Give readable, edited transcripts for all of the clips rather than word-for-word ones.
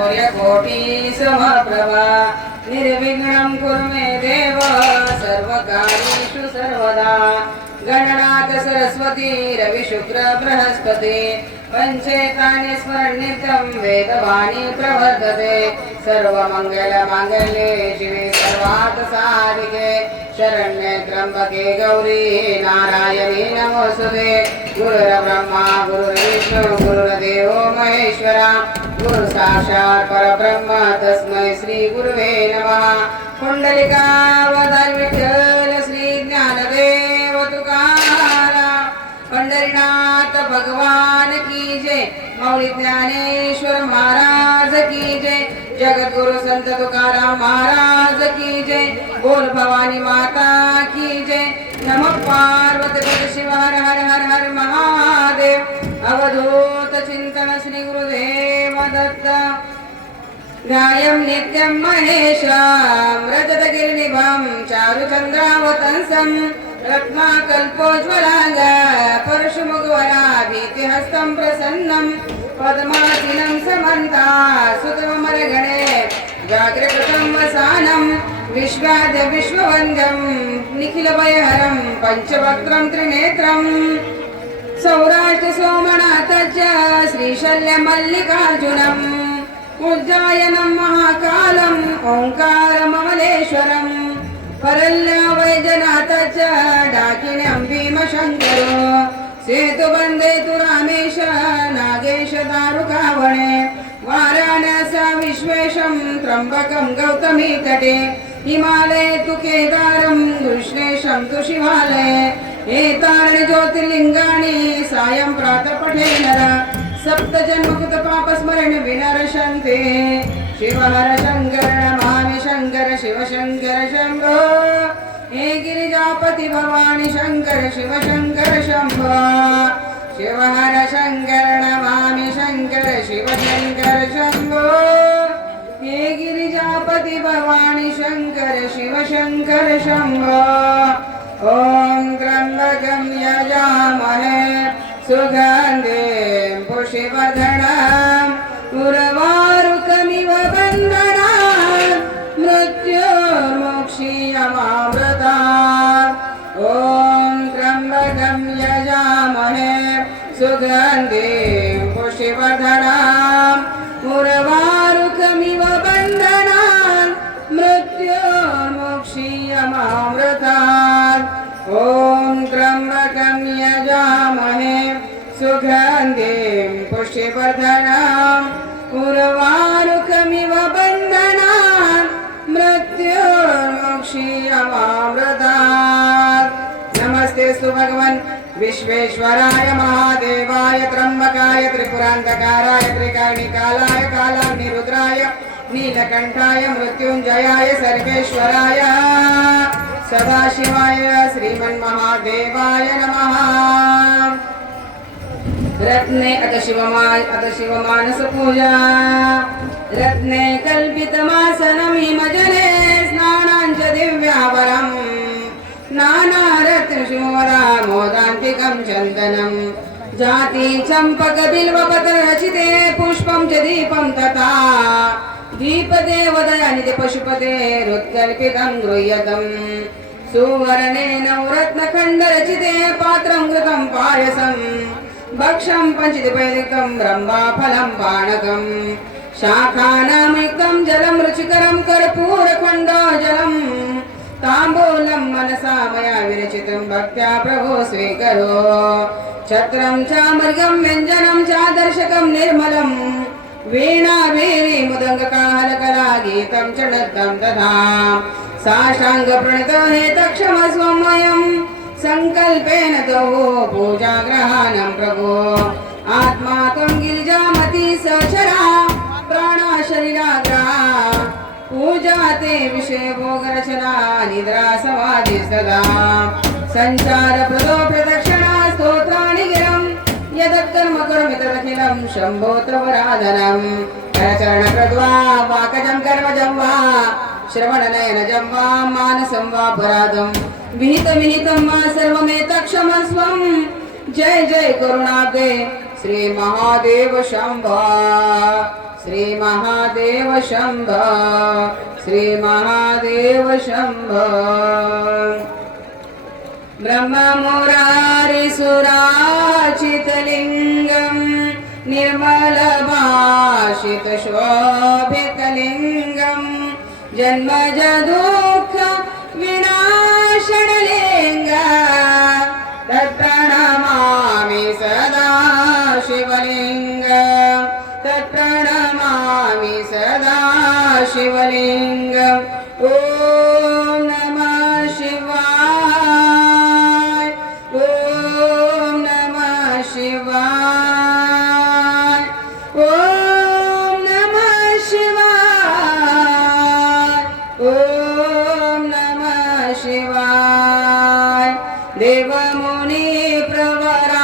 सूर्यकोटि समप्रभा निर्विघ्नं कुरु मे देव सर्वकार्येषु सर्वदा। गणनाथ सरस्वती रवि शुक्र बृहस्पति पंचेतानि स्मरन्नित्यं वेदवाणी प्रवर्तते। सर्वमङ्गलमाङ्गल्ये शिवे सर्वार्थसाधिके शरण्ये त्र्यम्बके गौरी नारायणी नमोस्तुते। गुरुर्ब्रह्मा गुरुर्विष्णु गुरुर्देवो महेश्वरा गुरु साक्षात् परब्रह्म तस्मै श्री गुरुवे नमः। कुंडलिकावतार विठ्ठल श्री ज्ञानदेव तुकाराम पंढरीनाथ भगवान की जय। मौली ज्ञानेश्वर महाराज की जय। जगद्गुरु संत तुकाराम महाराज की जय। बोल भवानी माता की जय। नमः पार्वती शिव हर हर हर हर महादेव। अवधूत चिंतन श्री गुरुदेव दत्त। ध्यायं नित्यं महेशं रजतगिरिनिभं चारुचन्द्रावतंसं रत्नाकल्पोज्ज्वलांग परशुमुखवराभीतिहस्तं प्रसन्नं पद्मासनं समन्तासुतमरगणे व्याघ्रकृतं वसानं विश्वाद्य विश्ववन्द्यं निखिलभयहरं पञ्चवक्त्रं त्रिनेत्रं सौराष्ट्र सोमनाथस्य श्रीशल्यमल्लिकार्जुनम् उज्जायनं महाकालम् ओंकारममलेश्वरम् परल्या वैजनाथस्य डाकिन्यं भीमशङ्करो सेतुबन्धे तु रामेश नागेश दारुकावणे वाराणस्य विश्वेशं त्र्यम्बकं गौतमी तटे हिमालये तु केदारं कृष्णेशं तु शिवालये एतानि ज्योतिर्लिङ्गानि सायं प्रातः पठे नर सप्तजन्मकृत पापस्मरण विनरशन्ते। शिव हर शङ्कर नमामि शङ्कर शिव शङ्कर शम्भो हे गिरिजापति भवानी शङ्कर शिव शङ्कर शम्भो। शिव हर शङ्कर नमामि शङ्कर शिव शङ्कर शम्भो हे गिरिजापति भवानी शङ्कर शिव शङ्कर शम्भो। ॐ त्र्यम्बकं यजामहे सुगन्धिं पुष्टिवर्धनम् उर्वारुकमिव बन्धनात् मृत्युर्मुक्षीयमामृतात्। ॐ त्र्यम्बकं यजामहे सुगन्धिं पुष्टिवर्धनम् उर्वारुकमिव बन्धनात् मृत्युर्मुक्षीयमामृतात्। ॐ त्र्यम्बकं यजामहे सुगन्धिं पुष्टिवर्धनम् उर्वारुकमिव बन्धनात् मृत्युर्मुक्षीयमामृतात्। नमस्तेस्तु भगवन् विश्वेश्वराय महादेवाय त्र्यम्बकाय त्रिपुरान्तकाराय त्रिकाग्निकालाय कालाग्निरुद्राय नीलकण्ठाय मृत्युञ्जयाय सर्वेश्वराय सदाशिवाय श्रीमन्महादेवाय नमः। रत्ने अथ शिवमानस पूजा रत्ने कल्पितमासनं हिमजले स्नानाञ्च दिव्यावरम् नानारत्नशोभा मोदान्तिकं चन्दनं जाति चम्पकबिल्वपत्ररचिते पुष्पं च दीपं तथा दीपदेवदयानिधि पशुपतेरुत्कल्पितं गृह्यतम् सुवर्णेन रत्नखण्डरचिते पात्रं घृतं पायसम् भक्षं पञ्चदीपयुक्तं ब्रह्माफलं पानकं शाखानामुक्तं जलं रुचिकरं कर्पूरखण्डोजलं ताम्बूलं मनसा मया विरचितं भक्त्या प्रभो स्वीकरो छत्रं चामृगं व्यञ्जनं चादर्शकं निर्मलं वीणा भैरी मुदङ्गकाहलकला गीतं च नृत्यं तथा साष्टाङ्गप्रणतो हेतक्षमस्वं वयं संकल्पेन तवो पूजाग्रहाणं प्रभो आत्मा त्वं गिरिजामती सचरा प्राणा शरीराग्रहा पूजा ते विषय भोगरचना निद्रा समाधि सदा संचार प्रदो प्रदक्षिणा स्तोत्राणि गिरं यदत्कर्म करोमि तदखिलं शम्भो तवराधनं करचरणकृत्वा वाकजं कर्मजं वा श्रवणनयनजं वा मानसं वा पराधं विहितं वा सर्वमेतत्क्षमस्वं। जय जय करुणाब्दे श्री महादेव शंभो श्री महादेव शंभो श्री महादेव शंभो ब्रह्ममुरारिसुराचितलिङ्गं निर्मलभाषितशोभितलिङ्गं जन्मजदुःख विनाशनलिङ्गं तत्प्रणमामि सदा शिवलिङ्गं तत्प्रणमामि सदा शिवलिङ्गम् ॐ नमः शिवाय ॐ नमः शिवाय ॐ नमः शिवाय ॐ नमः शिवाय देवमुनि प्रवराचितलिङ्गं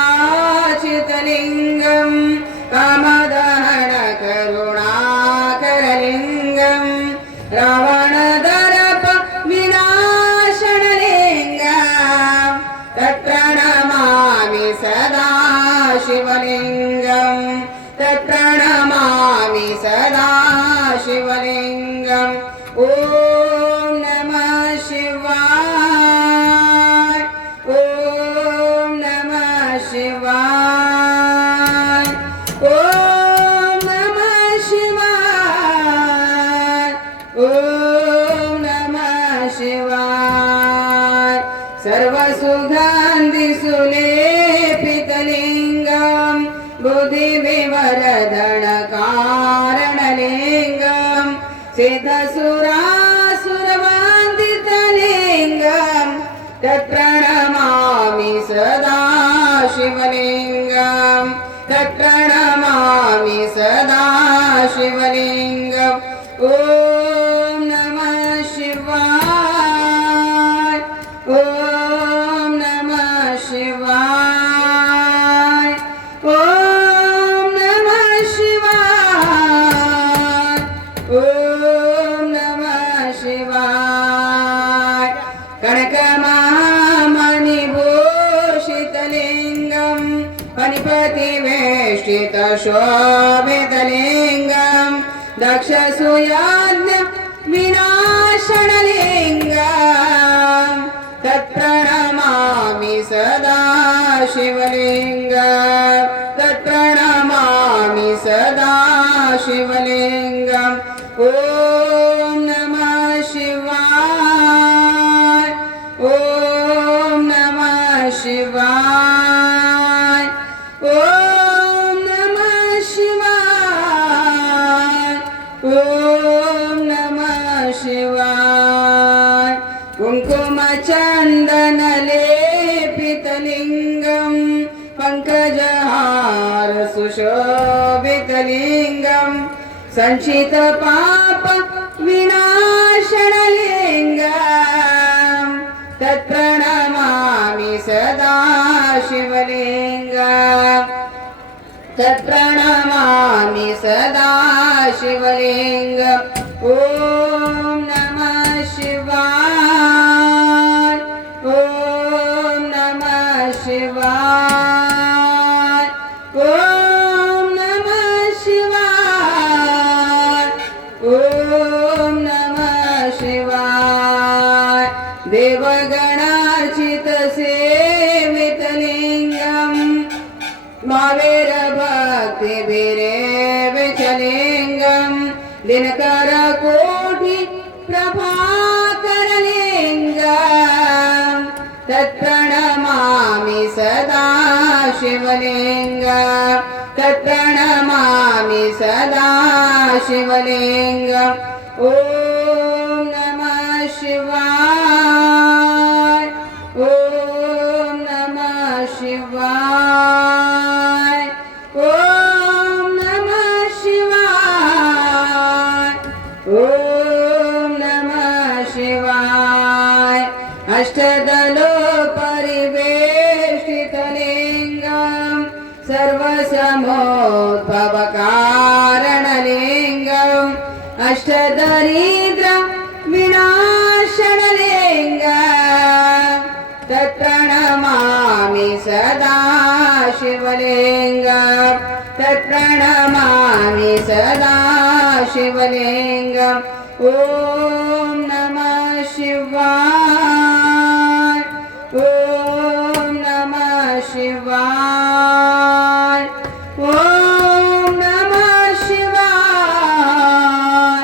कामदहन करुणाकरलिङ्गं रावणदर्प विनाशनलिङ्गं तत्प्रणमामि सदा शिवलिङ्गं तत्प्रणमामि सदा शिवलिङ्गम् ॐ नमः शिवाय ॐ नमः शिवाय ॐ नमः शिवाय ॐ नमः शिवाय सर्वसुगन्धिसुलेपितलिङ्गं बुद्धिविवरधनकारणलिङ्गं सिद्धसुरासुरवन्दितलिङ्गं तत्प्रणमामि सदा शिवलिङ्गं तत्प्रणमामि सदा शिवलिङ्गम् ॐ नमः शिवाय ॐ नमः शिवाय ॐ नमः शिवाय ॐ नमः शिवाय कनकमहामणिभूषितलिङ्गं फणिपतिवेष्टितशोभितलिङ्गं दक्षसूयाज्ञ विनाशनलिङ्गं तत्प्रणमामि सदा शिवलिङ्गं तत्प्रणमामि सदा शिवलिङ्गम् ॐ नमः शिवाय ॐ नमः शिवाय ॐ नमः शिवाय ॐ नमः शिवाय कुङ्कुमचन्दनलेपितलिङ्गं पङ्कजहार सुशोभितलिङ्गं सञ्चितपाप विनाशनलिङ्गं तत्प्रणमामि सदा शिवलिङ्गं तत्प्रणमामि सदा शिवलिङ्गम् ॐ नमः शिवाय ॐ नमः शिवाय ॐ नमः शिवाय ॐ नमः शिवाय देवगणार्चितसेवितलिङ्गं मावेरभक्तिभिरेविचलिङ्गं दिनकरकोटि प्रभाकरलिङ्गं तत्प्रणमामि सदा शिवलिङ्गं तत्प्रणमामि सदा शिवलिङ्गम् ॐ नमः शिवाय ॐ नमः शिवाय ॐ नमः शिवाय ॐ नमः शिवाय अष्टदलोपरिवेष्टितलिङ्गं सर्वसमोद्भवकारणलिङ्गम् अष्टदरिद्र विनाशनलिङ्गं तत्प्रणमामि सदा शिवलिङ्गं तत्प्रणमामि सदा शिवलिंगम ओम नमः शिवाय ओम नमः शिवाय ओम नमः शिवाय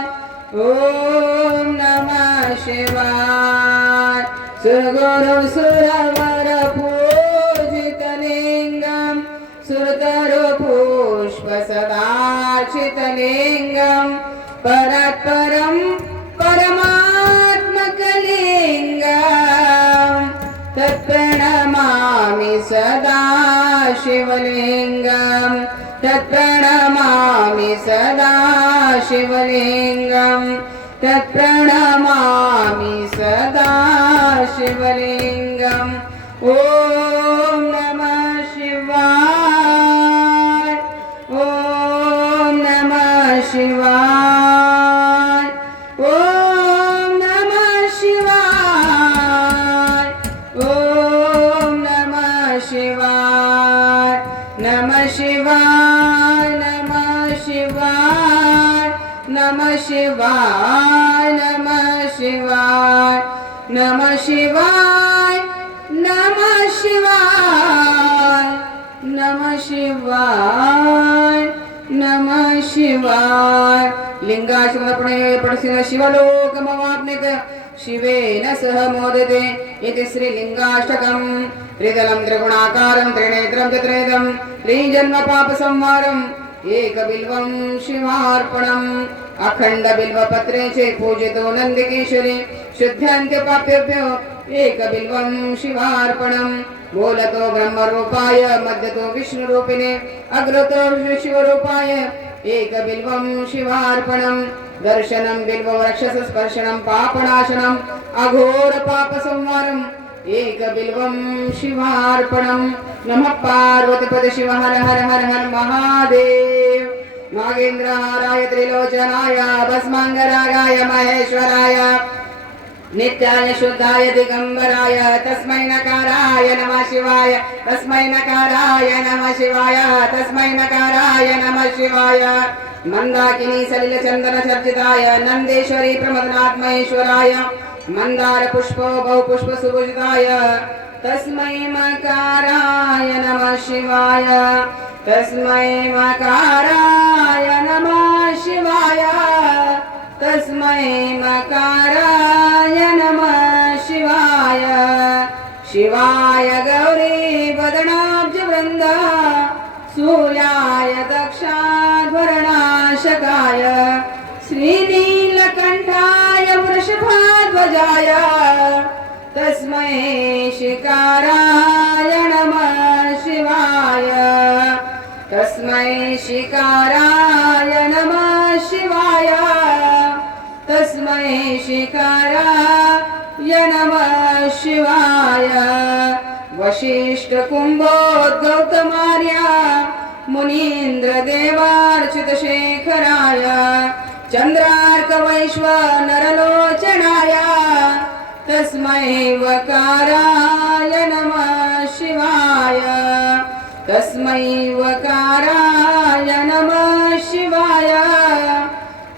ओम नमः शिवाय सुरगुरु सुरवर पूजितलिंगम सुरतरु पुष्प सदाचितलिंगम परात्परं परमात्मकलिंगम तत्प्रणमामि सदा शिवलिंगम तत्प्रणमामि सदा शिवलिंगम तत्प्रणमामि सदा शिवलिंगम ओम नमः शिवाय ओम नमः शिवाय ओम नमः शिवाय ओम नमः शिवाय नमः शिवाय नमः शिवाय नमः शिवाय नमः शिवाय नमः शिवाय नमः शिवाय नमः शिवाय नमः शिवाय लिंगाशिवपणे पडसिन शिवलोकमवाप्नित शिवेन सह मोदते इति श्रीलिंगाष्टकम् त्रिदलं त्रिगुणाकारं त्रिनेत्रं चतुरेदं त्रिजन्मपापसंहारम् एकबिल्वं शिवार्पणम् अखण्डबिल्वपत्रे च पूजितो नन्दिकेश्वरी शुद्ध्यन्त्यपाप्यभ्यो एकबिल्वं शिवार्पणम् मूलतो ब्रह्मरूपाय मध्यतो विष्णुरूपिणे अग्रतो शिवरूपाय एकबिल्वं शिवार्पणम् दर्शनं बिल्ववृक्षस्पर्शनं पापनाशनम् अघोरपापसंहारम् एकबिल्वं शिवार्पणम् नमः पार्वतीपते शिव हर हर हर हर महादेव नागेन्द्रहाराय त्रिलोचनाय भस्मांगरागाय महेश्वराय नित्याय शुद्धाय दिगंबराय तस्मै नकाराय नमः शिवाय तस्मै नकाराय नमः शिवाय तस्मै नकाराय नमः शिवाय मंदाकिनी सलिल चंदन चर्चिताय नंदेश्वरी प्रमदनाथ महेश्वराय मंदार पुष्पो बहुपुष्प सुभुजिताय तस्मै मकाराय नमः शिवाय तस्मै मकाराय नमः शिवाय तस्मै मकाराय नमः शिवाय शिवाय गौरी वदनाब्ज वृंद सूर्याय दक्षाध्वरनाशकाय श्रीनीलकंठाय वृषभाध्वजाय तस्मै शिकाराय नमः शिवाय तस्मै शिकाराय नमः शिवाय तस्मै शिकाराय नमः शिवाय वशिष्ठ कुंभोद्गौतमार्य मुनीन्द्र देवार्चित शेखराय चंद्रार्क वैश्वानरलोचनाय तस्मै वकाराय नमः शिवाय तस्मै वकाराय नमः शिवाय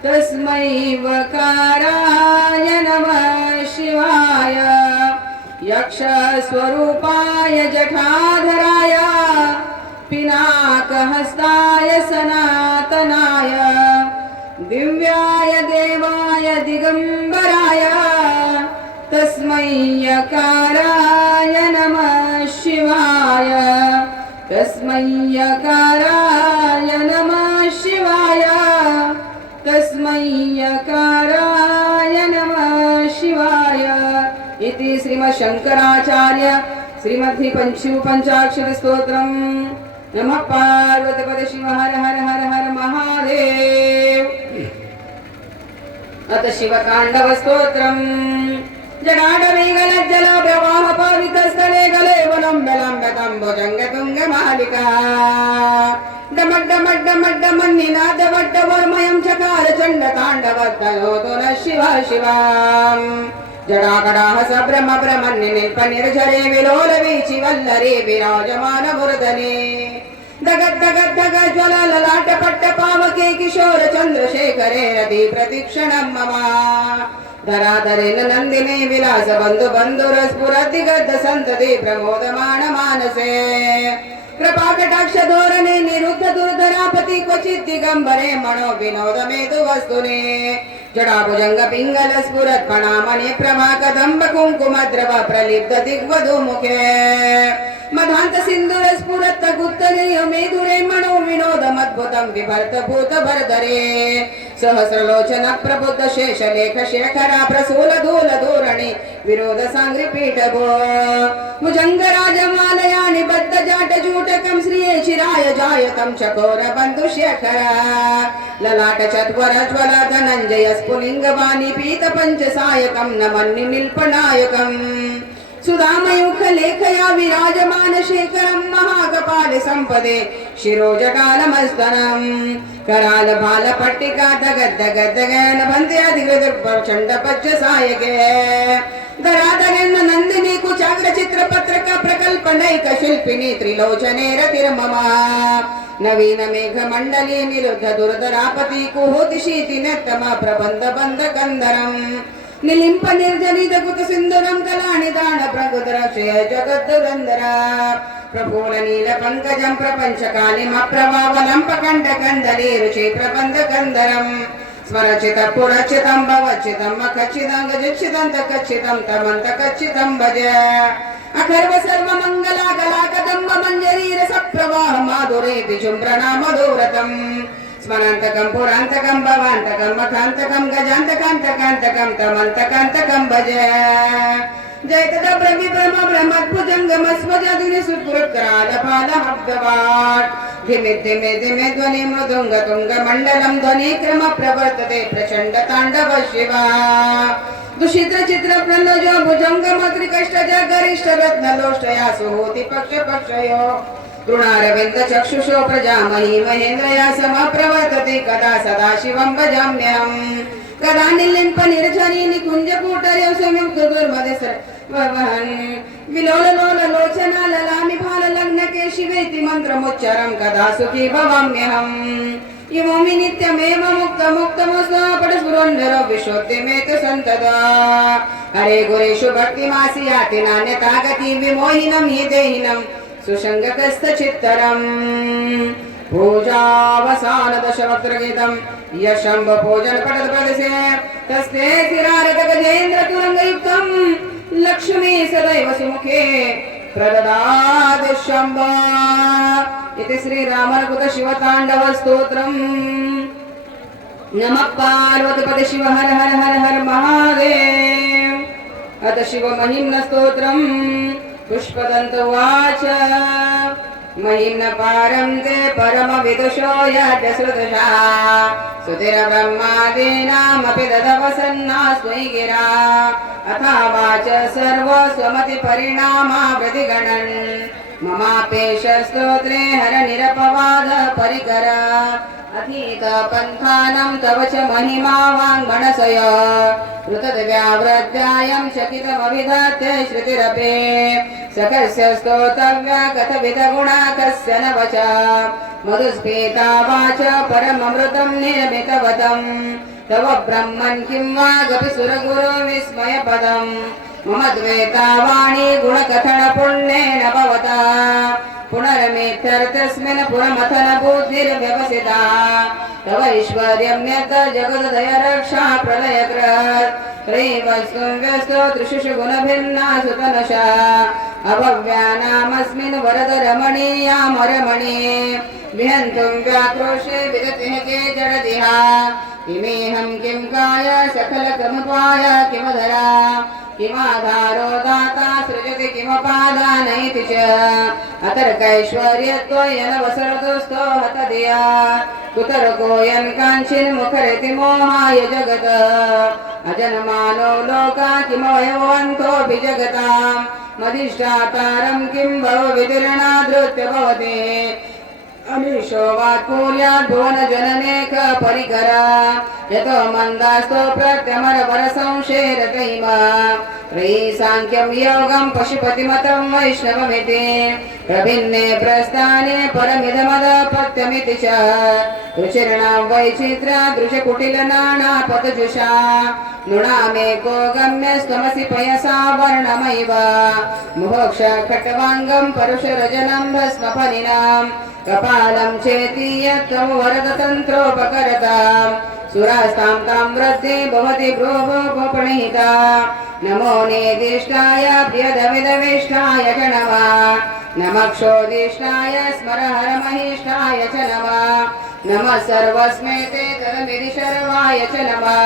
तस्मै वकाराय नमः शिवाय यक्षस्वरूपाय जठाधराय पिनाकहस्ताय सनातनाय दिव्याय देवाय दिगंबराय तस्मै यकाराय नमः शिवाय तस्मै यकाराय नमः शिवाय तस्मै यकाराय नमः शिवाय इति श्रीमच्छंकराचार्य श्रीमद्विपंचाक्षर स्तोत्रम् नमः पार्वतीपते शिव हर हर हर हर महादेव अथ शिवतांडव स्तोत्रम् जडाडवेगलज्जल प्रवाह पावितस्थले गले वलम्बलम्बतम्बुजङ्गतुङ्गमालिका डमड्डमड्डमड्डमन्निनादवड्डवर्मयं चकार चण्डताण्डवत्तनोतु नः शिव शिवाम् जडाकडाः सभ्रमभ्रमन्निनिल्पनिर्झरे विलोलवीचि वल्लरे विराजमानमुर्धने दगद दगद दगद ज्वल ललाट पट्ट पावके किशोर चंद्रशेखरे रति प्रतिक्षणं मम धराधरेन नंदिनी विलास बंधु बंधुरस्फुरद्दिगद्ध संतति प्रमोदमान मानसे कृपाकटाक्ष धोरणे निरुद्ध दुर्धरापति क्वचित् दिगंबरे मनो विनोद मेधु वस्तुने जडाभुजंग पिंगल स्फुरत् प्रणामने प्रभा कदंब कुंकुम द्रव प्रलिप्त दिग्वधु मुखे मधांत सिंधुर स्फुरत् गुप्तने मेधुरे मनो विनोद मद्भुतं विभर्त भूत भरधरे सहस्रलोचन प्रबुद्ध शेष लेख शेखरा प्रसूल धूल धूरणि विरोध सांग्रि पीठभो भुजंग राजमालया निबद्ध जाट जूटकं श्रिये चिराय जायतं चकोर बंधु शेखरा ललाट चत्वर ज्वल धनंजय स्फुलिंग वाणी पीत पंच सायकं नमन्नि निल्पनायकं सुधामयुख लेखया विराजमान शेखरं महाकपाल संपदे शिरोजटालमस्तनं कराल बाल पट्टिका दगद दगद गगन बंद्यादिगद प्रचंड पच्च सायके धराधरेन नंदिनी कुचाग्र चित्र पत्रक प्रकल्पनैक शिल्पिनी त्रिलोचने रतिर्ममा नवीन मेघ मंडली निरुद्ध दुर्धरापति कुहोति शीति नेत्तम प्रबंध बंध कंदरम निलिंप निर्जनित कुत सिंधुरम कलानिदान प्रगुदरक्षय जगद्दुरंदरा प्रफुल्ल नील पंकजं प्रपंच कालिम प्रभावलं पकंड कंदली रुचि प्रबंध कंदरम स्मरचित पुरचितं भवचितं मखचितं गजचितं तकचितं तमंत कचितं भज अखर्व सर्व मंगला कला कदंब मंजरी रस प्रवाह माधुरे विजुम्भरणा मधुरतम स्मरांतकं पुरांतकं भवांतकं मखांतकं गजांतकांतकांतकं तमंतकांतकं भज जय तदा ब्रह्मी ब्रह्म ब्रह्मद्भुजंगम स्वजादिनि सुपुरत्राल पाल हब्दवाट धिमे धिमे धिमे ध्वनि मृदुंग तुंग मंडलम ध्वनि क्रम प्रवर्तते प्रचंड तांडव शिवा दुषित्र चित्र प्रलोज भुजंग मत्रिकष्ट जगरिष्ठ रत्न लोष्टया सुहोति पक्ष पक्षयो तृणारविंद चक्षुषो प्रजामहि महेन्द्रया समप्रवर्तते कदा सदा शिवं भजाम्यहम् कदा निलिंप निर्झरी निकुंज कूटर्य संयुक्त दुर्मदे सर्वहन् विलोल लोल लोचना ललामि भाल लग्न के शिवेति मंत्रमुच्चरं कदा सुखी भवाम्यहम् इमोमि नित्यमेव मुक्त मुक्तमस्वापट सुरंधर विशोद्यमेत संतदा हरे गुरेषु भक्तिमासि याति नान्यता गति विमोहिनं हि देहिनं सुसंगतस्थ चित्तरम् पूजावसान दशवक्त्र गीतम् यशंब पूजन पठत प्रदेशे तस्ते सिरारत गजेन्द्र तुरंगयुक्तम् लक्ष्मी सदैव सुमुखे प्रददात् शंब इति श्री रामनुकुत शिवतांडव स्तोत्रम् नमः पार्वतीपते शिव हर हर हर हर महादेव अथ शिव महिम्न स्तोत्रम् पुष्पदंत उवाच महिम्न पारं ते परम विदुषो यद्यश्रुतशा सुधिर ब्रह्मादीनामपि ददवसन्नास्मै गिरा अथा वाच सर्व स्वमति परिणामा प्रतिगणन् ममापेश स्तोत्रे हर निरपवाद परिकर अधीत पंथानं तव च महिमा वाङ्मनसय ऋतद्व्यावृत्यायं चकितमभिधात्य श्रुतिरपि सकस्य स्तोतव्या कथविधगुणा कस्य न वचा मधुस्फीता वाच परममृतं निर्मितवतं तव ब्रह्मन् किं वा गपि सुरगुरो विस्मयपदम् मम द्वेता वाणी गुणकथनपुण्येन भवता पुनरमेत्यर्थस्मिन् पुरमथन बुद्धिर्व्यवसिता तव ऐश्वर्यं यत् जगददय रक्षा प्रलयकृत् त्रैवस्तुं व्यस्तो त्रिषु गुणभिन्ना सुतनशा अभव्यानामस्मिन् वरद रमणीयामरमणे विहन्तुं व्याक्रोशे विदतिः के जडदिहा किमेहं किं काय सकलकमुपाय किमधरा किमाधारो दाता सृजति किमपादानैति च अतर्कैश्वर्यत्वयनवसरतुस्तो हतधिया कुतर्कोऽयं काञ्चिन्मुखरिति मोहाय जगत् अजन्मानो लोका किमवयवन्तो जगताम् मधिष्ठातारं किं भव विदिर्णादृत्य भवति अमीशो वात्पूर्यात् भुवनजननेक परिकरा यतो मन्दास्तो प्रत्यमरवरसंशेरतैमा ह्री साङ्ख्यं योगं पशुपतिमतं वैष्णवमिति प्रभिन्ने प्रस्थाने परमिदमदपत्यमिति च रुचिर्णां वैचित्र्या दृशकुटिलनाणापतजुषा नृणामेको गम्यस्त्वमसि पयसा वर्णमैव मुमोक्ष खट्वाङ्गं परुषरजनं भस्मफलिनां कपालं चेति यत्त्वं वरदतन्त्रोपकरतां सुरास्तां तां वृद्धि भवति भ्रूभोपणिहिता नमो नेदिष्टाय प्रियदविदविष्टाय च नमः नमक्षोदिष्टाय स्मरहरमहिष्टाय च नमः नमः सर्वस्मै ते तदमिति शर्वाय च नमः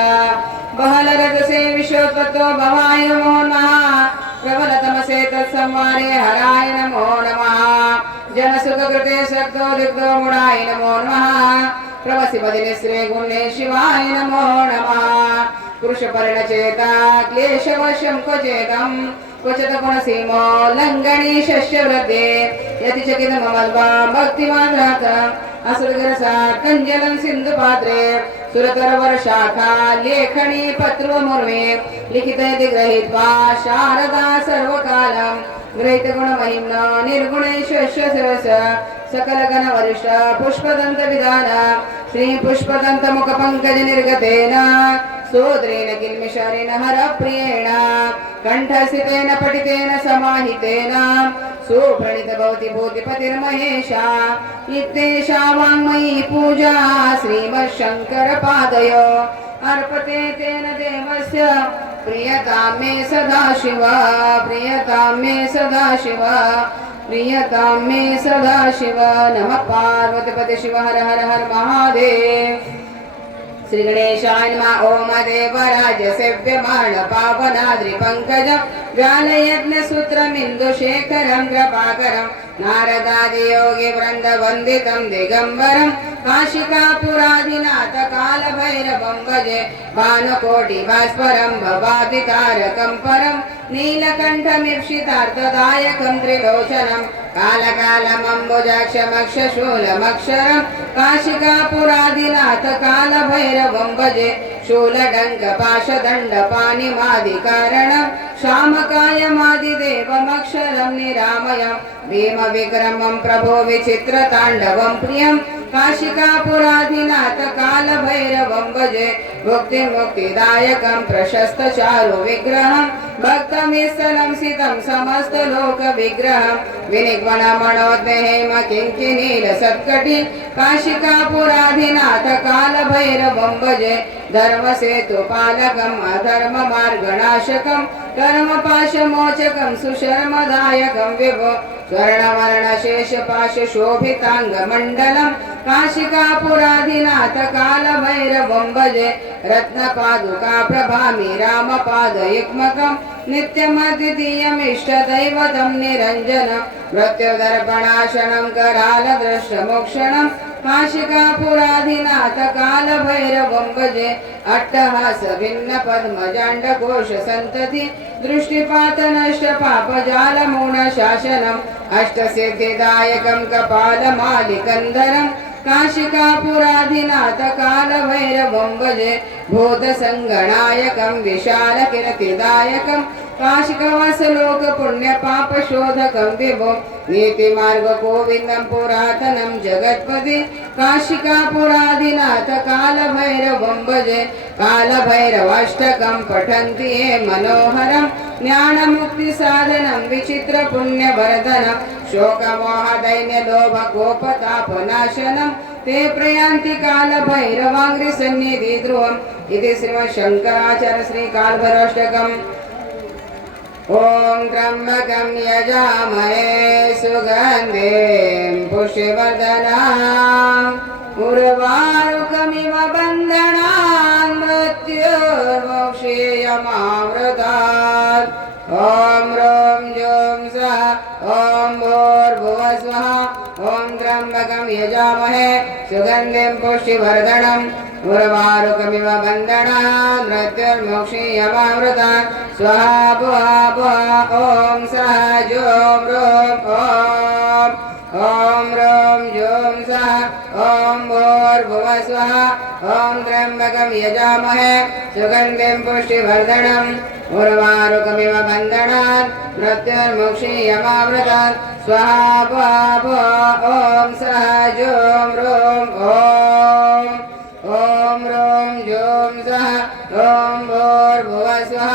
बहलरजसे विश्वोत्पत्तो भवाय नमो नमः प्रबलतमसे तत्संवारे हराय नमो नमः जनसुखकृते शक्तो दिग्धो मुडाय नमो नमः प्रवसिपदिनिस्रे गुणे शिवाय नमो नमः पुरुषपरिणचेता क्लेशवशं क्वचेतं क्वचित् गुणसीमो लङ्घनी शस्यवृद्धे यतिचकितममल्वा भक्तिमान् असुरगिरसात् कञ्जलं सिन्धुपात्रे सुरतरवरशाखा लेखनी पत्रमुर्वे लिखितयति गृहीत्वा शारदा सर्वकालं गृहीतगुणमहिम्ना निर्गुणैश्वर्यशिरस सकलगणवरिष्ठ पुष्पदन्तविधान श्रीपुष्पदन्तमुखपङ्कजनिर्गतेन सोद्रेण किल्मिषारेण हरप्रियेण कण्ठस्थितेन पठितेन समाहितेन सुप्रणीत भवति भूतिपतिर्महेशा इत्येषा वाङ्मयी पूजा श्रीमच्छङ्करपादयो अर्पते तेन देवस्य प्रियतां मे सदाशिव प्रियतां मे सदाशिव प्रियतां मे सदाशिव नमः पार्वतीपते शिव हर हर हर महादेव श्री गणेशाय नमः ओम देवराज सेव्यमाण पावनाद्रिपङ्कज व्यालयज्ञसूत्रमिन्दुशेखरं कृपाकरं नारदादियोगी वृन्दवन्दितं दिगम्बरं काशिकापुराधिनाथ कालभैरवं भजे भानुकोटिभास्वरं भवादितारकं परं नीलकण्ठमीप्सितार्थदायकं त्रिलोचनं कालकालमम्बुजाक्षमक्षशूलमक्षरं काशिकापुराधिनाथ कालभैरवं भजे शूलडङ्कपाशदण्डपाणिमादिकारणं श्यामकायमादिदेवमक्षरं निरामयं भीमविक्रमं प्रभो विचित्रताण्डवं प्रियं काशिकापुराधिनाथ कालभैरवं भजे मुक्तिमुक्तिदायकं प्रशस्तचारुविग्रहं भक्तमीस्थलं सितं समस्तलोकविग्रहं विनिग्मणमणोद्मेहेम किङ्किनीलसत्कटि काशिकापुराधिनाथ कालभैरवं भजे धर्मसेतुपालकम् अधर्ममार्गनाशकं कर्मपाशमोचकं सुशर्मदायकं विभो स्वर्णवर्णशेषपाशशोभिताङ्गमण्डलं काशिकापुराधिनाथ कालभैरवं भजे रत्नपादुका प्रभामि रामपादयुग्मकं नित्यमद्वितीयमिष्टदैवतं निरञ्जनं मृत्युदर्पणाशनं करालदृष्टमोक्षणं काशिकापुराधिनाथ कालभैरवं भजे अट्टहासभिन्नपद्मजाण्डकोशसन्तति दृष्टिपातनष्टपापजालमूढशासनम् अष्टसिद्धिदायकं कपालमालिकन्धरं काशिकापुराधिनाथ कालभैरवं भजे भूतसङ्गणायकं विशालकीर्तिदायकं काशिकवासलोकपुण्यपापशोधकं विभो नीतिमार्गगोविन्दं पुरातनं जगत्पति काशिकापुराधिनाथ कालभैरवं भजे कालभैरवाष्टकं पठन्ति ये मनोहरं ज्ञानमुक्तिसाधनं विचित्रपुण्यवर्धनं शोकमोहदैन्यलोभकोपतापनाशनं ते प्रयान्ति कालभैरवाङ्घ्रिसन्निधिध्रुवम् इति श्रीमच्छङ्कराचार्य श्रीकालभैरवाष्टकम् ॐ त्र्यम्बकं यजामहे सुगन्धिं पुष्टिवर्धनम् उर्वारुकमिव बन्धनान् मृत्युर्मोक्षीयमामृतात् ॐ ह्रौं जूं सः ॐ भूर्भुवः स्वः ॐ त्र्यम्बकं यजामहे सुगन्धिं पुष्टिवर्धनम् उर्वारुकमिव बन्धनान् मृत्युर्मोक्षीयमामृतात् स्वाहा भुवः भुवः ॐ सः जूं ह्रौं ॐ ह्रौं जूं सः ॐ त्र्यम्बकं यजामहे सुगन्धिं पुष्टिवर्धनम् उर्वारुकमिव बन्धनात् मृत्युर्मुक्षीयमामृतात् स्वाहा ॐ सः जों रों ॐ रों जों सः ॐ भूर्भुवः स्वः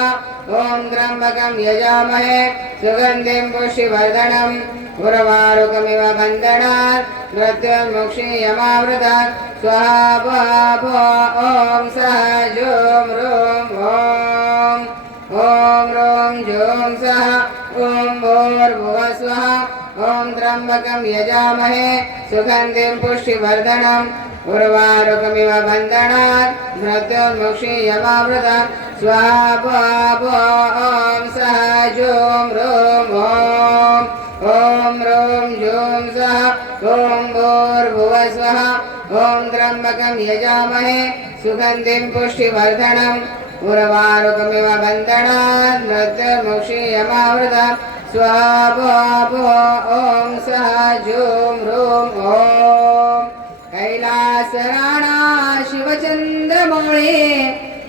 ॐ त्र्यम्बकं यजामहे सुगन्धिं पुष्टिवर्धनम् उर्वारुकमिव बन्धनात् मृत्युर्मुक्षीयमामृतात् स्वाहा ॐ सः जों रों ॐ रों जों सः ॐ भूर्भुवः स्वः ॐ त्र्यम्बकं यजामहे सुगन्धिं पुष्टिवर्धनम् उर्वारुकमिव बन्धनात् मृत्युर्मुक्षीयमामृतात् स्वाहा ॐ सः जों रों ॐ रों जों सः ॐ भूर्भुवः स्वः ॐ त्र्यम्बकं यजामहे सुगन्धिं पुष्टिवर्धनम् उर्वारुकमिव बन्धनात् मृत्युर्मुक्षीयमामृतात् स्वाहा ॐ सः जों रों कैलासराणा शिवचंद्रमौळे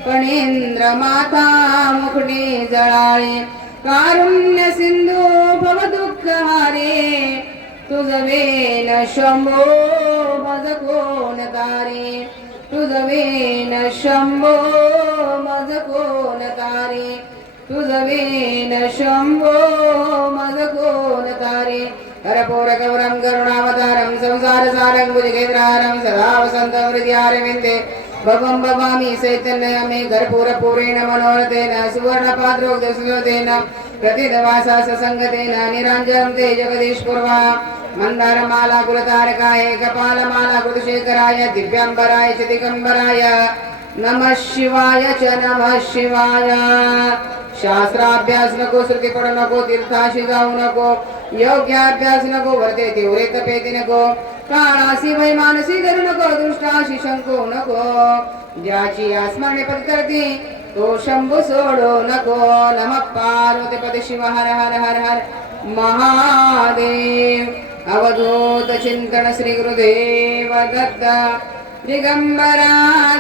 फणींद्रमाता मुकुटी जळाळे कारुण्य सिंधू भवदुःखहारे तुझवेन शंभो मज कोण तारे तुझवेन शंभो मज कोण तारे तुझवेन शंभो मज कोण तारे हरपूरगौरं करुणावतारं संसारसारं भुजगेन्द्रहारं सदा वसन्तं हृदयारविन्दे भवं भवामि चैतन्यमे कर्पूरपूरेण मनोरथेन सुवर्णपात्रोक्तसुतेन प्रतिदवासा ससङ्गतेन निराञ्जनं ते जगदीशपूर्वा मन्दारमाला कुलतारकाय कपालमाला कुलशेखराय दिव्याम्बराय च दिगम्बराय नमः शिवाय च नमः शिवाय शास्त्राभ्यास नको श्रुती पडू नको तीर्थाशी जाऊ नको योग्याभ्यास नको वर्ते तीव्रे तपेती नको काळासी वै मानसी धरू नको दृष्टाशी शंको नको ज्याची आसमाने पद करती तो शंभू सोडो नको नमः पार्वतीपते शिव हर हर हर हर महादेव अवधूत चिंतन श्री गुरुदेव दत्त दिगंबरा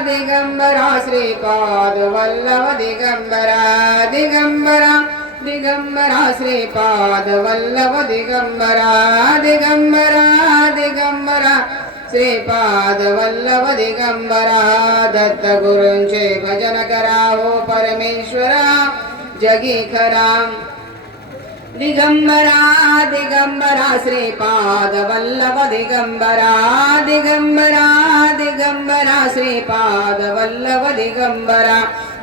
दिगंबरा श्रीपाद वल्लभ दिगंबरा दिगंबरा दिगंबरा श्रीपाद वल्लभ दिगंबरा दिगंबरा दिगंबरा श्रीपाद वल्लभ दिगंबरा दत्त गुरूंचे भजन करा हो परमेश्वरा जगी खरा दिगंबरा दिगंबरा श्रीपाद वल्लभ दिगंबरा दिगंबरा दिगंबरा श्रीपाद वल्लभ दिगंबरा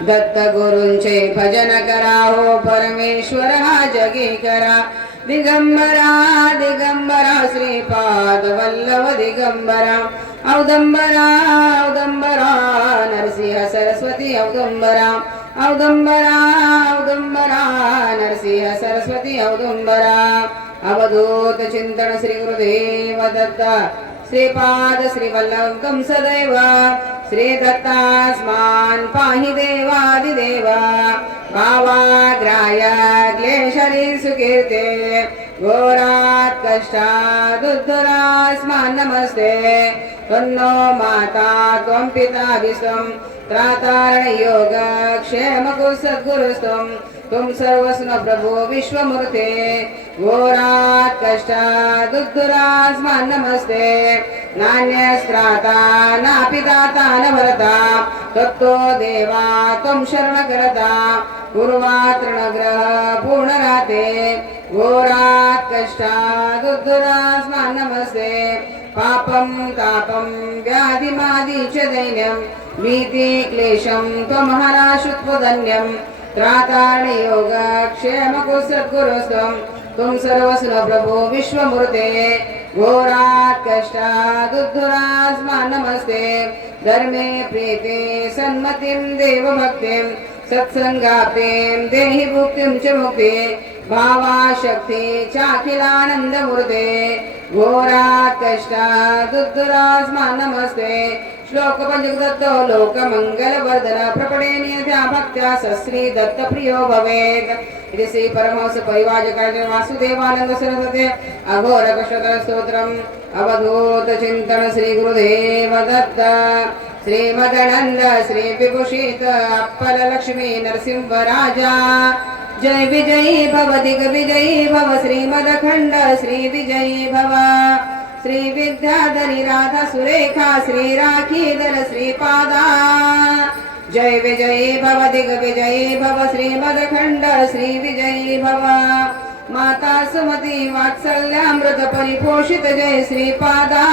दत्त गुरूंचे भजन करा हो परमेश्वर हा जगी करा दिगंबरा दिगंबरा श्रीपाद वल्लभ दिगंबरा औदंबरा औदंबरा नरसिंह सरस्वती औदंबरा औदंबरा औदंबरा नरसिंह सरस्वती औदंबरा अवधूत चिंतन श्री गुरुदेव दत्त श्रीपाद श्री वल्लभं सदैव श्री दत्तास्मान् पाहि देवादिदेवा भावाग्राय क्लेशरी सुकीर्ते घोरात् कष्टात् उद्धरास्मान् नमस्ते तन्नो माता त्वं पिता विश्वं त्रातारण योग क्षेम सद्गुरुस्त्वं त्वं सर्वस्व प्रभो विश्वमूर्ते घोरात् कष्टात् उद्धरास्मान् नमस्ते नान्यस्त्राता नापि दाता न भरता तत्तो देवा त्वं शरणकर्ता कुर्वात् ऋणग्रह पूर्णराते घोरात् कष्टात् उद्धरास्मान् नमस्ते पापं तापं व्याधिमादि च दैन्यं भीति क्लेशं त्वमहराशुत्वधन्यं त्रातारण योग क्षेम सद्गुरुस्त्वं त्वं सर्वस्व प्रभो विश्वमूर्ते घोरात् कष्टात् उद्धरास्मान् नमस्ते धर्मे प्रीते सन्मतिं देवभक्तिं सत्संगाप्तिं देहि भुक्तिं च मुक्ति भावाशक्ति चाखिलानन्दमूर्ते घोरात् कष्टात् उद्धरास्मान् नमस्ते श्लोक पंचदत्तो लोकमंगलवर्धन प्रपडे नियत्या भक्त्या सश्री दत्तप्रियो भवेत् इति श्री परमहंस परिवाजकाचार्य वासुदेवानंद सरस्वती अघोर कष्टतर स्तोत्रम् अवधूत चिंतन श्री गुरुदेव दत्त श्रीमदनंद श्री विभूषित अप्पल लक्ष्मी नरसिंह राजा जय विजयी भव दिग्विजयी भव श्रीमदखंड श्री विजयी भव श्री विद्याधरी राधा सुरेखा श्री राखीधर श्रीपादा जय विजयी भव दिग्विजयी भव श्रीमदखंड श्री विजयी भव माता सुमती वात्सल्यामृत परिपोषित जय श्रीपादा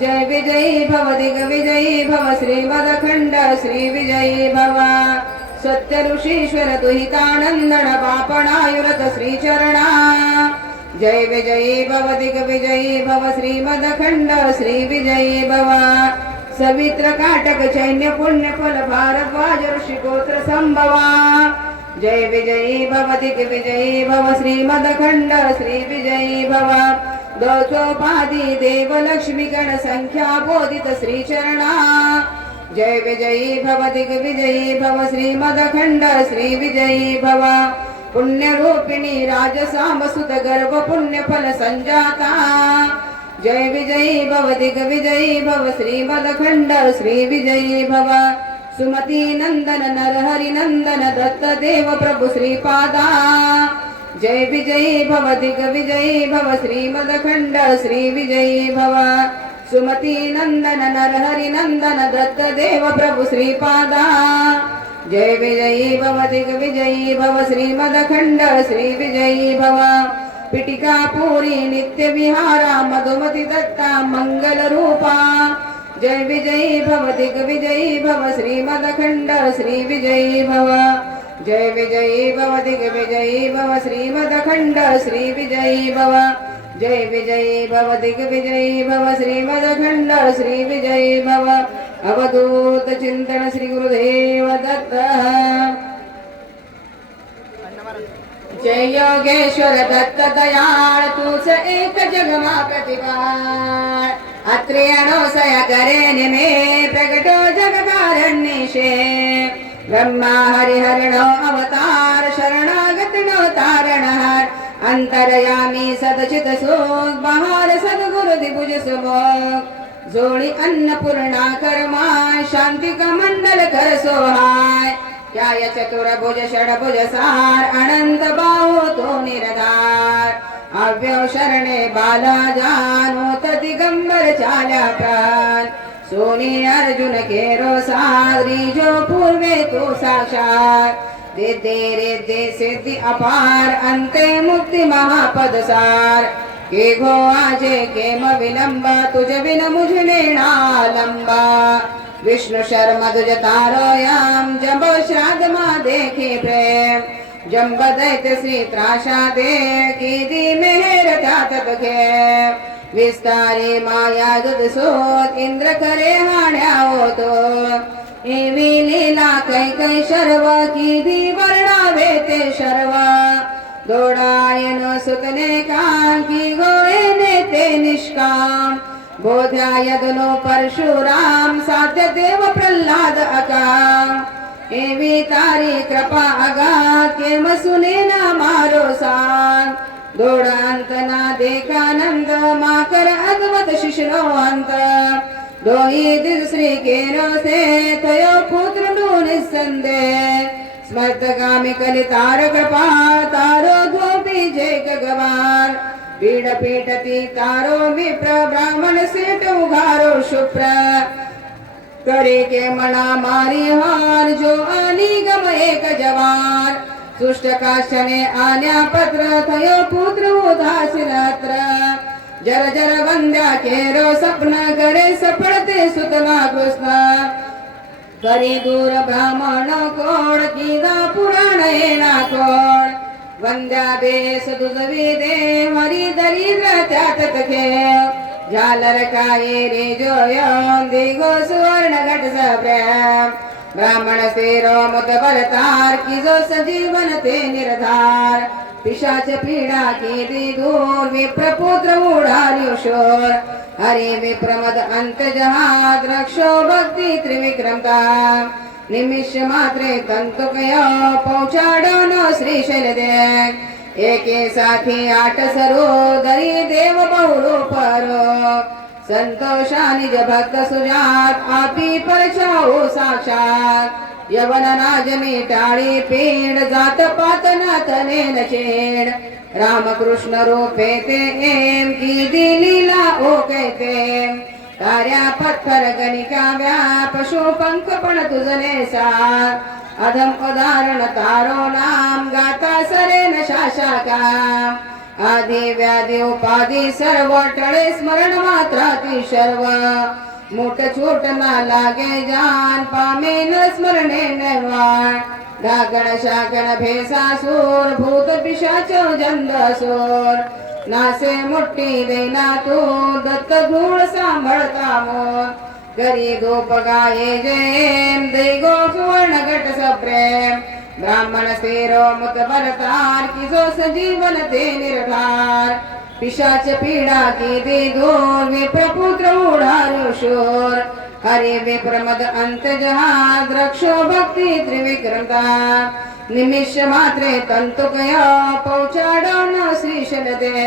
जय विजयी भव दिग्विजयी भव श्रीमदखंड श्री विजयी भव सत्य ऋषीश्वर दुहितानंदन बापणायुरत श्रीचरणा जय विजयी भव दिग्विजयी भव श्रीमदखंड श्री विजयी भव सवित्र काटक चैन्य पुण्य फल भारद्वाज ऋषि गोत्र संभवा जय विजयी भव दिग्विजयी भव श्रीमदखंड श्री विजयी भव दोचोपाधि देव लक्ष्मी गण संख्या बोधित श्रीचरणा जय विजयी भव दिग्विजयी भव श्रीमदखंड श्री विजयी भव पुण्य रूपिणी राजसाम सुत गर्भ पुण्य फल संजाता जय विजयी भव दिग्विजयी भव श्रीमदखंड श्री विजयी भव सुमती नंदन नरहरि नंदन दत्त देव प्रभु श्रीपादा जय विजयी भव दिग्विजयी भव श्रीमदखंड श्री विजयी भव सुमती नंदन नरहरि नंदन दत्त देव प्रभु श्रीपादा जय विजयी भव दिग्विजयी भव श्रीमदखंड श्री विजयी भव पिटिका पूरी नित्य विहारा मधुमती दत्ता मंगल रूपा जय विजयी भव दिग्विजयी भव श्रीमदखंड श्री विजयी भव जय विजयी भव दिग्विजयी भव श्रीमदखंड श्री विजयी भव जय विजयी भव दिग्विजयी भव श्रीमदखंड श्री विजयी भव अवधूत चिंतन श्री गुरुदेव दत्त जय योगेश्वर दत्त दयाळ तूच एक जगमा प्रतिभा अत्रि अणोसया करे निमे प्रगटो जग कारण्येशे ब्रह्मा हरिहरणो अवतार शरणागत नो तारणहार अंतरयामी सदचित सुख बहार सद्गुरु दिभुज सुमुख जोडी अन्नपूर्णा कर्मा शांती कमंडल कर सोहाय त्याय चतुर्भुज षडभुज सार अनंत बाहो तो निरधार अव्यव शरणे बाला जानोत दिगंबर चाल्या प्राण सोनी अर्जुन केरो सादरी जो पूर्वे तो साक्षात रिद्धे सिद्धि अपार अंते मुक्ति महापद सार के घो आजे केम विलंब तुझ बिन मुझ नेणालंबा विष्णु शर्मा तुझ तारोयाम जब श्राद्ध मा देखे प्रेम जंब दैत्य श्री त्राशा दे की दी मेहर तात बघे विस्तारी माया दुध सोत इंद्र करे हाण्या होतो एवी लीला कै शर्व की दी वर्णावे ते शर्व दोडायन सुतने कान की गोयने ते निष्काम बोध्याय दुनो परशुराम साध्य देव प्रल्हाद अकाम एवी तारी कृपा अगाध के मसुने ना मारो सान दोडांत ना देखानंद माकर अद्वत शिशनो अंत दोही दिल श्री केरो से तयो पुत्र नु निसंदे स्मर्तगामी कलितार कृपा तारो धोपी जय गगवार पीड पीठती तारो विप्र ब्राह्मण सेठ उघारो शुप्र करे के मना मारी हार जो आनी गम एक जवान सुष्ट काशने आन्या पत्र थयो पुत्र उदासीनत्र जर जर वंद्या केरो सपना करे सपडते सुतना कृष्ण करी दूर ब्राह्मण कोड कीदा पुराण येना कोड वंद्या बेस दुजवी दे हरी दरिद्र त्यात तखे झालर काय रे जोयन दिगो सुवर्ण घट सप्रेम ब्राह्मण सेरो मुत बलतार की जो सजीवन ते निर्धार पिशाच पीडा की दी दूर विप्र पुत्र उडाल्यो शोर हरि विप्रमद अंत जहाद रक्षो भक्ति त्रिविक्रमता निमिष मात्रे तंतुकयो पहुंचाडो नो श्रीशैल देख एके साथी आठ सरो दरी देव बहुरूप रो संतोषा निज भक्त सुजात आपी परछाओ साक्षात यवन राजनी टाळी पीड जात पात नाथने नचेड रामकृष्ण रूपे ते एम की दिलीला ओ कहते कार्या पत्थर गणिका व्याप पशु पंख पण तुझने साथ अधम उदाहरण तारो नाम गाता सरेन शाशाका आदि व्याधी उपाधी सर्व टळे स्मरण मात्राती सर्व मोठ छोट ना लागे जान पामे न स्मरणे निर्वाण डागण शागण भेसासूर भूत पिशाच जंदसूर नासे मुट्टी देना तू दत्त धूळ सांभाळता मोर करी धूप गाये जेम दैगो सुवर्ण घट सप्रेम ब्राह्मण स्थिरो मुत भरतार की जो सजीवन ते निर्धार पिशाच पीडा की दे दूर विप्रपुत्र उडारो शोर हरे विप्रमद अंत जहाज रक्षो भक्ति त्रिविक्रमता निमिष मात्रे तंतु कया पहुंचाडो न श्री दे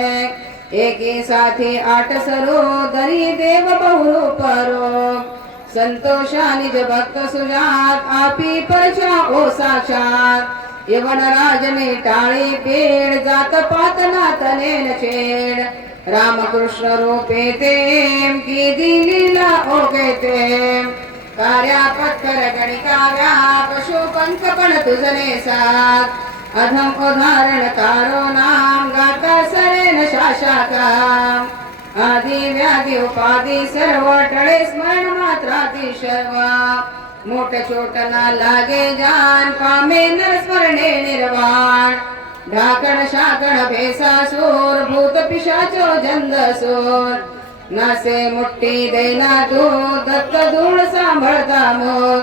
एकी साथी आठ सरो दरी देव बहु परो संतोषा निज भक्त सुजात आपी परछा ओ साक्षात यवन राजने टाळी पेड जात पात नाथने छेड रामकृष्ण रूपे ते की दिलीला ओ कहते कार्या पत्थर गणिका व्याप पशु पंख पण तुझने साथ अधम उदाहरण तारो नाम गाता सरेन शाशाका आदि व्याधी उपाधी सर्व टळे स्मरण मात्राती सर्व मोठ छोट ना लागे जान पामे नर स्मरणे निर्वाण ढाकण शाकण भेसासूर भूत पिशाचो जंदसूर नासे मुट्टी देना तू दत्त धूळ सांभाळता मोर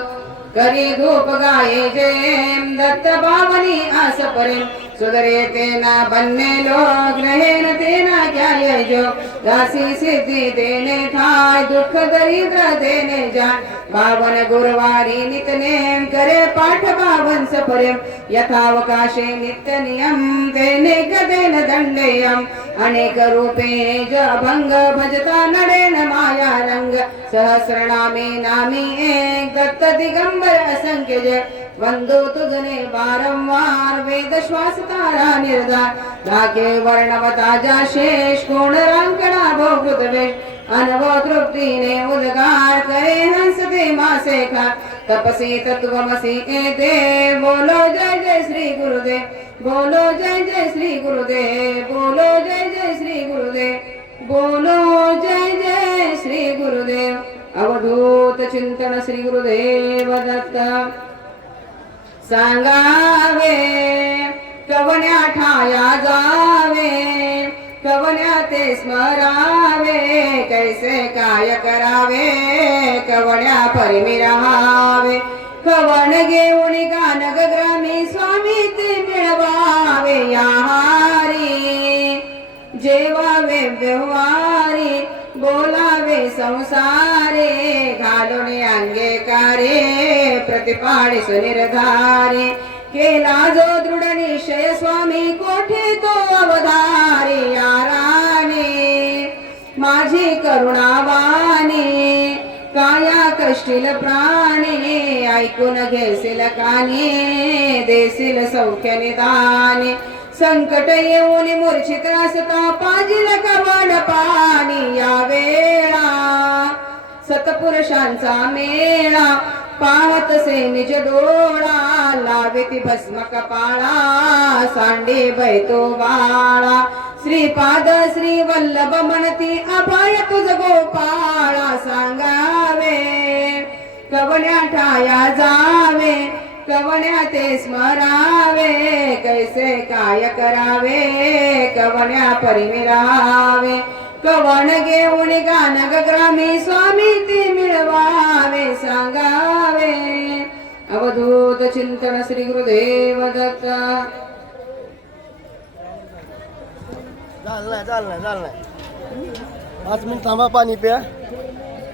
करी धूप गाये जेम दत्त बावनी आस परे सुधरे तेना बन्ने लोग रहेन तेना क्या ये जो दासी सिद्धि देने थाय दुख दरिद्र देने जान बावन गुरुवारी नित नेम करे पाठ बावन सपरे यथावकाशे नित्य नियम देने गदेन दंडेयम अनेक रूपे ज भंग भजता नडेन माया रंग सहस्रनामे नामी एक दत्त दिगंबर असंख्य जय वंदो तुझने वारंवार वेद श्वास तारा निर्धार धाके वर्णवता जा शेष कोण रांकणा भोगुत वेश अनवो तृप्तीने उद्गार करे हंस दे मासे खा तपसी तत्वमसी एते बोलो जय जय श्री गुरुदेव बोलो जय जय श्री गुरुदेव बोलो जय जय श्री गुरुदेव बोलो जय जय श्री गुरुदेव अवधूत चिंतन श्री गुरुदेव दत्त सांगावे कवन्या ठाया जावे कवन्या ते स्मरावे कैसे काय करावे कवन्या परिमिरावे कवन घेऊन गानग ग्रामी स्वामी ते मिळवावे याहारी जेवावे व्यवहारी बोलावे संसारे घालून अंगीकारे प्रतिपाडी सुनिर्धारी केला जो दृढ निश्चय स्वामी कोठे तो अवधारी याराने माझी करुणावाणी काया कष्टील प्राणी ऐकून घेसील कानी देसील सौख्य निदानी संकट येऊन मूर्छित असता पाजिल कवड पाणी या वेळा सतपुरुषांचा मेळा पाहत से निज डोळा लावेती भस्म कपाळा सांडे बैतो बाळा श्रीपाद श्री वल्लभ म्हणती अभय तुझ गोपाळा सांगावे कवन्या ठाया जावे कवन्या ते स्मरावे कैसे काय करावे कवन्या परिमिरावे कवन घेऊन गानग ग्रामी स्वामी ते मिळवावे सांगावे अवधूत चिंतन श्री गुरुदेव दत्त चाललंय 5 मिनिट थांबा पाणी प्या